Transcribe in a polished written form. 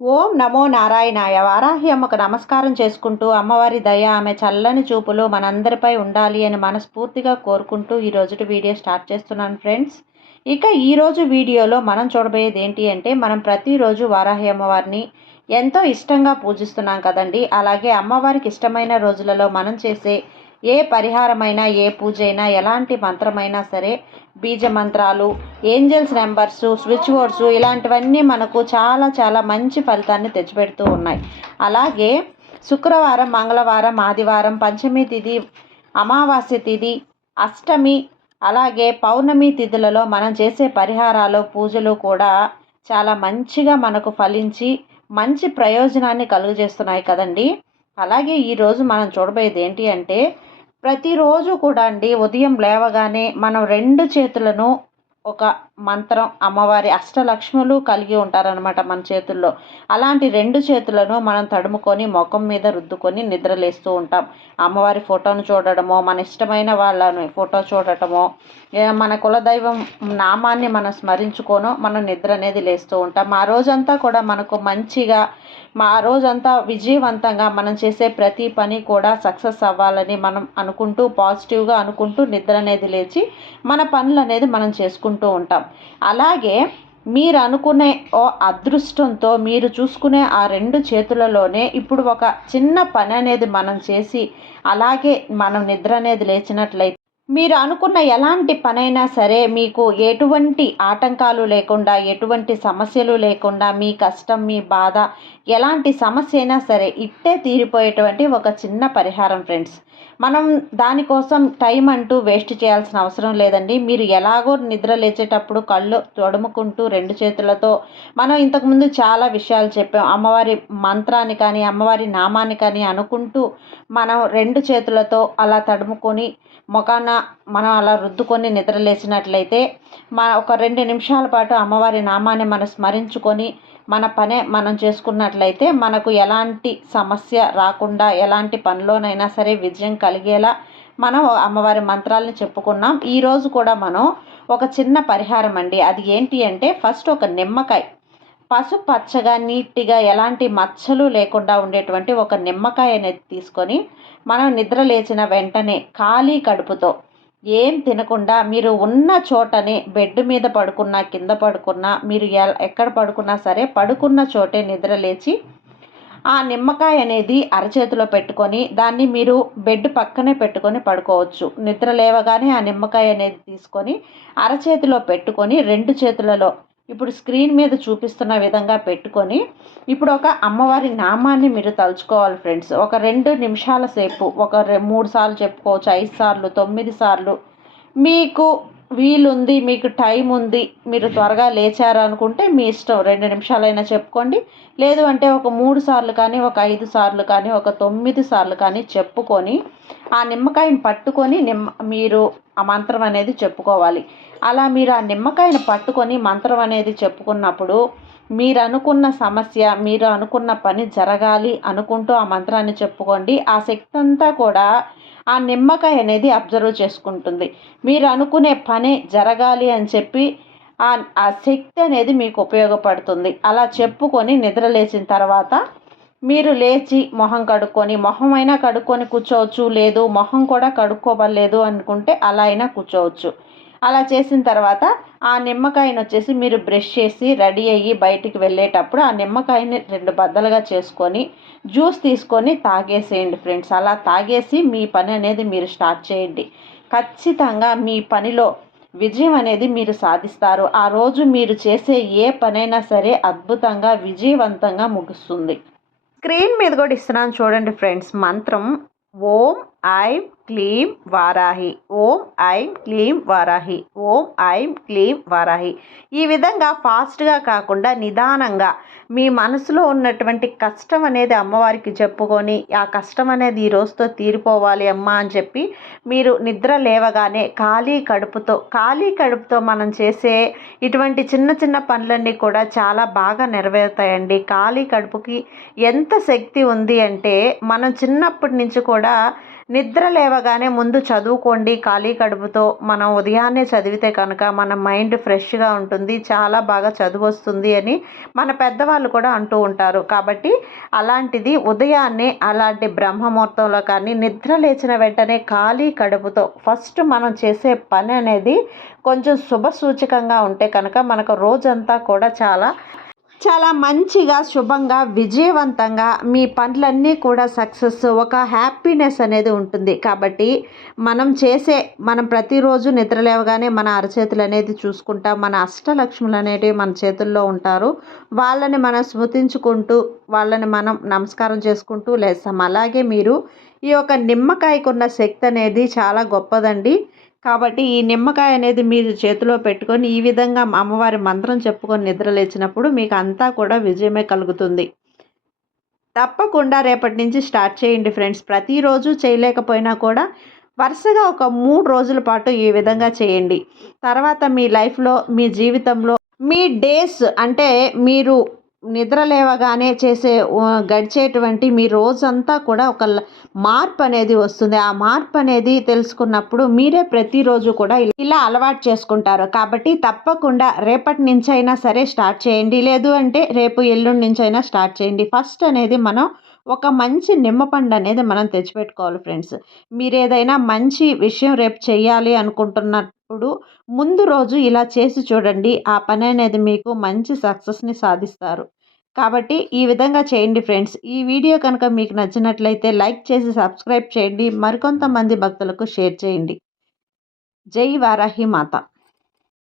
ఓం నమో నారాయణాయ. వారాహి అమ్మకు నమస్కారం చేసుకుంటూ అమ్మవారి దయ, ఆమె చల్లని చూపులు మనందరిపై ఉండాలి అని మనస్ఫూర్తిగా కోరుకుంటూ ఈ రోజుటి వీడియో స్టార్ట్ చేస్తున్నాను ఫ్రెండ్స్. ఇక ఈరోజు వీడియోలో మనం చూడబోయేది ఏంటి అంటే, మనం ప్రతిరోజు వారాహి అమ్మవారిని ఎంతో ఇష్టంగా పూజిస్తున్నాం కదండి. అలాగే అమ్మవారికి ఇష్టమైన రోజులలో మనం చేసే ఏ పరిహారమైనా, ఏ పూజ అయినా, ఎలాంటి మంత్రమైనా సరే, బీజ మంత్రాలు, ఏంజల్స్ నెంబర్సు, స్విచ్ వర్డ్స్ ఇలాంటివన్నీ మనకు చాలా చాలా మంచి ఫలితాన్ని తెచ్చిపెడుతూ ఉన్నాయి. అలాగే శుక్రవారం, మంగళవారం, ఆదివారం, పంచమి తిథి, అమావాస్య తిథి, అష్టమి, అలాగే పౌర్ణమి తిథులలో మనం చేసే పరిహారాలు, పూజలు కూడా చాలా మంచిగా మనకు ఫలించి మంచి ప్రయోజనాన్ని కలుగజేస్తున్నాయి కదండి. అలాగే ఈరోజు మనం చూడబోయేది ఏంటి అంటే, ప్రతిరోజు కూడా అండి ఉదయం లేవగానే మనం 2 చేతులను ఒక మంత్రం, అమ్మవారి అష్టలక్ష్ములు కలిగి ఉంటారనమాట మన చేతుల్లో. అలాంటి 2 చేతులను మనం తడుముకొని ముఖం మీద రుద్దుకొని నిద్రలేస్తూ ఉంటాం. అమ్మవారి ఫోటోను చూడడమో, మన ఇష్టమైన వాళ్ళని ఫోటో చూడటమో, మన కులదైవం నామాన్ని మనం స్మరించుకోనో మనం నిద్ర అనేది లేస్తూ ఉంటాం. ఆ రోజంతా కూడా మనకు మంచిగా, ఆ రోజంతా విజయవంతంగా మనం చేసే ప్రతి పని కూడా సక్సెస్ అవ్వాలని మనం అనుకుంటూ, పాజిటివ్గా అనుకుంటూ నిద్ర అనేది లేచి మన పనులు అనేది మనం చేసుకుంటూ ఉంటాం. అలాగే మీరు అనుకునే ఓ అదృష్టంతో మీరు చూసుకునే ఆ 2 చేతులలోనే ఇప్పుడు ఒక చిన్న పని అనేది మనం చేసి, అలాగే మనం నిద్ర అనేది లేచినట్లయితే మీరు అనుకున్న ఎలాంటి పనైనా సరే మీకు ఎటువంటి ఆటంకాలు లేకుండా, ఎటువంటి సమస్యలు లేకుండా, మీ కష్టం, మీ బాధ, ఎలాంటి సమస్య అయినా సరే ఇట్టే తీరిపోయేటువంటి ఒక చిన్న పరిహారం ఫ్రెండ్స్. మనం దానికోసం టైం అంటూ వేస్ట్ చేయాల్సిన అవసరం లేదండి. మీరు ఎలాగో నిద్ర లేచేటప్పుడు కళ్ళు తొడుముకుంటూ 2 చేతులతో, మనం ఇంతకుముందు చాలా విషయాలు చెప్పాం. అమ్మవారి మంత్రాన్ని కానీ, అమ్మవారి నామాన్ని కానీ అనుకుంటూ మనం 2 చేతులతో అలా తడుముకొని మొఖాన మనం అలా రుద్దుకొని నిద్రలేచినట్లయితే, ఒక 2 నిమిషాల పాటు అమ్మవారి నామాన్ని మనం స్మరించుకొని మన పనే మనం చేసుకున్నట్లయితే మనకు ఎలాంటి సమస్య రాకుండా, ఎలాంటి పనిలోనైనా సరే విజయం కలిగేలా మనం అమ్మవారి మంత్రాలను చెప్పుకున్నాం. ఈరోజు కూడా మనం ఒక చిన్న పరిహారం అండి. అది ఏంటి అంటే, ఫస్ట్ ఒక నిమ్మకాయ, పసుపచ్చగా నీట్గా ఎలాంటి మచ్చలు లేకుండా ఉండేటువంటి ఒక నిమ్మకాయ అనేది తీసుకొని, మనం నిద్ర లేచిన వెంటనే ఖాళీ కడుపుతో ఏం తినకుండా, మీరు ఉన్న చోటనే బెడ్ మీద పడుకున్నా, కింద పడుకున్నా, మీరు ఎక్కడ పడుకున్నా సరే పడుకున్న చోటే నిద్ర లేచి ఆ నిమ్మకాయ అనేది అరచేతిలో పెట్టుకొని, దాన్ని మీరు బెడ్ పక్కనే పెట్టుకొని పడుకోవచ్చు. నిద్ర లేవగానే ఆ నిమ్మకాయ అనేది తీసుకొని అరచేతిలో పెట్టుకొని 2 చేతులలో ఇప్పుడు స్క్రీన్ మీద చూపిస్తున్న విధంగా పెట్టుకొని, ఇప్పుడు ఒక అమ్మవారి నామాన్ని మీరు తలుచుకోవాలి ఫ్రెండ్స్. ఒక 2 నిమిషాల సేపు, ఒక 3 సార్లు చెప్పుకోవచ్చు, 5 సార్లు, 9 సార్లు మీకు వీలుంది, మీకు టైం ఉంది, మీరు త్వరగా లేచారు అనుకుంటే మీ ఇష్టం. 2 నిమిషాలైనా చెప్పుకోండి. లేదు అంటే ఒక 3 సార్లు కానీ, ఒక 5 సార్లు కానీ, ఒక 9 సార్లు కానీ చెప్పుకొని ఆ నిమ్మకాయని పట్టుకొని మీరు ఆ మంత్రం అనేది చెప్పుకోవాలి. అలా మీరు ఆ నిమ్మకాయను పట్టుకొని మంత్రం అనేది చెప్పుకున్నప్పుడు, మీరు అనుకున్న సమస్య, మీరు అనుకున్న పని జరగాలి అనుకుంటూ ఆ మంత్రాన్ని చెప్పుకోండి. ఆ శక్తి అంతా కూడా ఆ నిమ్మకాయ అనేది అబ్జర్వ్ చేసుకుంటుంది. మీరు అనుకునే పని జరగాలి అని చెప్పి ఆ శక్తి అనేది మీకు ఉపయోగపడుతుంది. అలా చెప్పుకొని నిద్ర లేచిన తర్వాత మీరు లేచి మొహం కడుక్కొని, మొహం అయినా కడుక్కొని కూర్చోవచ్చు, లేదు మొహం కూడా కడుక్కోవలేదు అనుకుంటే అలా అయినా కూర్చోవచ్చు. అలా చేసిన తర్వాత ఆ నిమ్మకాయను వచ్చేసి మీరు బ్రష్ చేసి రెడీ అయ్యి బయటికి వెళ్ళేటప్పుడు ఆ నిమ్మకాయని 2 బద్దలుగా చేసుకొని జ్యూస్ తీసుకొని తాగేసేయండి ఫ్రెండ్స్. అలా తాగేసి మీ పని అనేది మీరు స్టార్ట్ చేయండి. ఖచ్చితంగా మీ పనిలో విజయం అనేది మీరు సాధిస్తారు. ఆ రోజు మీరు చేసే ఏ పనైనా సరే అద్భుతంగా, విజయవంతంగా ముగుస్తుంది. స్క్రీన్ మీద కూడా ఇస్తున్నాను చూడండి ఫ్రెండ్స్. మంత్రం ఓం ఐం క్లీం వారాహి, ఓం ఐం క్లీం వారాహి, ఓం ఐం క్లీం వారాహి. ఈ విధంగా ఫాస్ట్గా కాకుండా నిదానంగా మీ మనసులో ఉన్నటువంటి కష్టం అనేది అమ్మవారికి చెప్పుకొని, ఆ కష్టం అనేది ఈ రోజుతో తీరిపోవాలి అమ్మ అని చెప్పి మీరు నిద్ర లేవగానే ఖాళీ కడుపుతో మనం చేసే ఇటువంటి చిన్న చిన్న పనులన్నీ కూడా చాలా బాగా నెరవేరుతాయండి. ఖాళీ కడుపుకి ఎంత శక్తి ఉంది అంటే, మనం చిన్నప్పటి నుంచి కూడా నిద్ర లేవగానే ముందు చదువుకోండి ఖాళీ కడుపుతో. మనం ఉదయాన్నే చదివితే కనుక మన మైండ్ ఫ్రెష్‌గా ఉంటుంది. చాలా బాగా చదువొస్తుంది అని మన పెద్దవాళ్ళు కూడా అంటూ ఉంటారు. కాబట్టి అలాంటిది ఉదయాన్నే అలాంటి బ్రహ్మముహూర్తంలో కానీ, నిద్ర లేచిన వెంటనే ఖాళీ కడుపుతో ఫస్ట్ మనం చేసే పని అనేది కొంచెం శుభసూచకంగా ఉంటే కనుక మనకు రోజంతా కూడా చాలా మంచిగా, శుభంగా, విజయవంతంగా మీ పనులన్నీ కూడా సక్సెస్, ఒక హ్యాపీనెస్ అనేది ఉంటుంది. కాబట్టి మనం ప్రతిరోజు నిద్ర లేవగానే మన అరచేతులు అనేది చూసుకుంటాం. మన అష్టలక్ష్ములు అనేటివి మన చేతుల్లో ఉంటారు. వాళ్ళని మనం స్మృతించుకుంటూ, వాళ్ళని మనం నమస్కారం చేసుకుంటూ లేస్తాం. అలాగే మీరు ఈ యొక్క నిమ్మకాయకున్న శక్తి అనేది చాలా గొప్పదండి. కాబట్టి ఈ నిమ్మకాయ అనేది మీరు చేతిలో పెట్టుకొని ఈ విధంగా అమ్మవారి మంత్రం చెప్పుకొని నిద్ర లేచినప్పుడు మీకు అంతా కూడా విజయమే కలుగుతుంది. తప్పకుండా రేపటి నుంచి స్టార్ట్ చేయండి ఫ్రెండ్స్. ప్రతిరోజు చేయలేకపోయినా కూడా వరుసగా ఒక 3 రోజుల పాటు ఈ విధంగా చేయండి. తర్వాత మీ లైఫ్‌లో, మీ జీవితంలో మీ డేస్ అంటే మీరు నిద్ర లేవగానే గడిచేటువంటి మీ రోజంతా కూడా ఒక మార్పు అనేది వస్తుంది. ఆ మార్పు అనేది తెలుసుకున్నప్పుడు మీరే ప్రతిరోజు కూడా ఇలా అలవాటు చేసుకుంటారు. కాబట్టి తప్పకుండా రేపటి నుంచైనా సరే స్టార్ట్ చేయండి. లేదు అంటే రేపు ఎల్లుండి నుంచైనా స్టార్ట్ చేయండి. ఫస్ట్ అనేది మనం ఒక మంచి నిమ్మపండు అనేది మనం తెచ్చిపెట్టుకోవాలి ఫ్రెండ్స్. మీరేదైనా మంచి విషయం రేపు చేయాలి అనుకుంటున్నప్పుడు ముందు రోజు ఇలా చేసి చూడండి. ఆ పని అనేది మీకు మంచి సక్సెస్‌ని సాధిస్తారు. కాబట్టి ఈ విధంగా చేయండి ఫ్రెండ్స్. ఈ వీడియో కనుక మీకు నచ్చినట్లయితే లైక్ చేసి సబ్స్క్రైబ్ చేయండి. మరికొంతమంది భక్తులకు షేర్ చేయండి. జై వారాహి మాత.